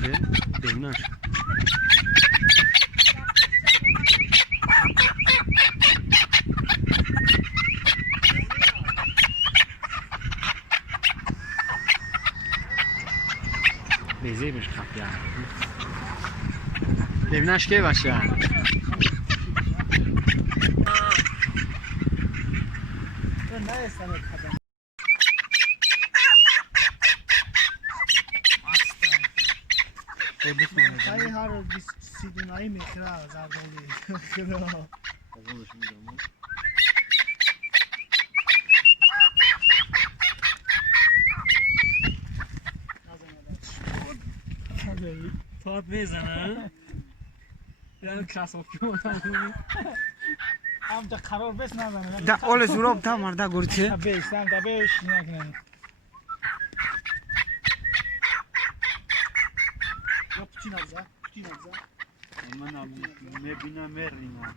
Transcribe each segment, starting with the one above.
açtı. Devini aç. Bezeymiş kap ya. Devini aç gel baş ya. Ne istemek kadar? Hayır hayır biz sidunayı mı kira zardoli kira. Taat میزنه یعنی کسافی مونن Amca karar beş ne zaman? da اول زوراب da مردا گرتی Beş sen de beş ne kadar? Ya putin abza, putin abza. من میبینم میرینم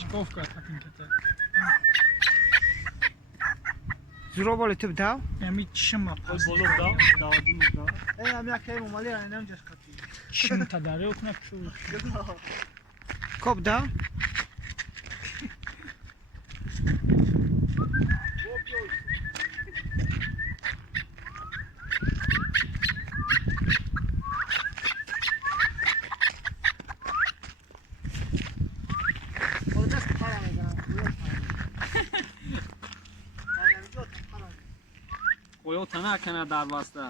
Şkof kat hatin kete. زوراب ولی تو بتاو Yani çişim var. بولو دا دادیم دا هم یک کمی مالی را نمیجاش کتی. چشم تداری اکنه کشو. کب دا Orada para mı? کویو تنه کنه در واسطه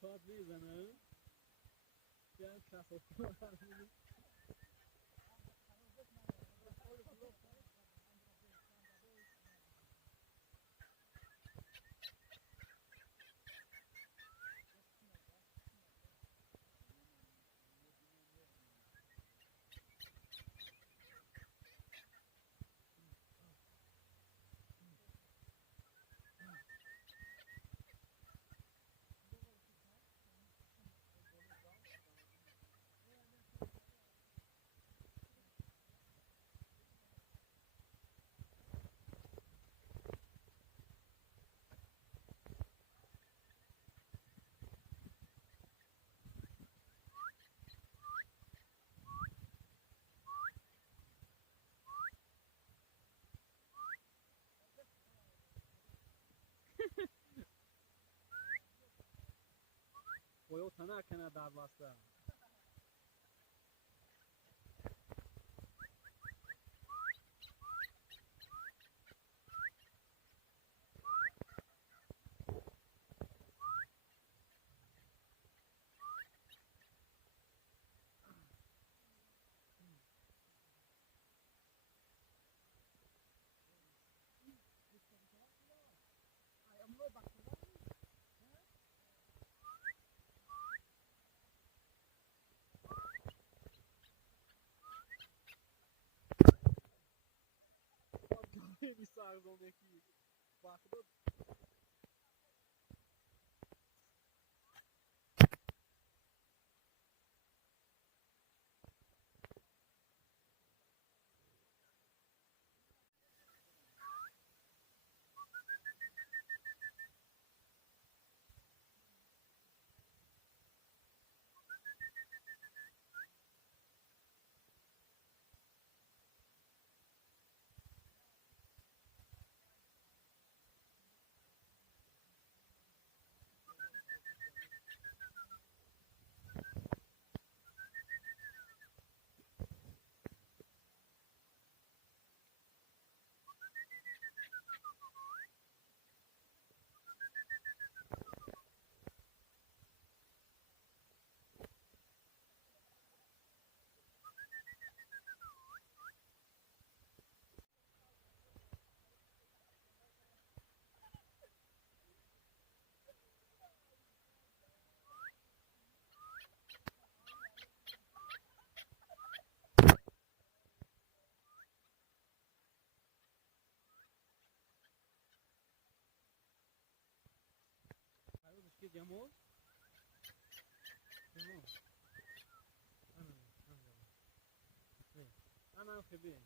تاد میزنه یعنی کسافی مونن کویو تنه کنه در واسطه خیلی سرزونه کی وقت جمال جمال أنا خبيه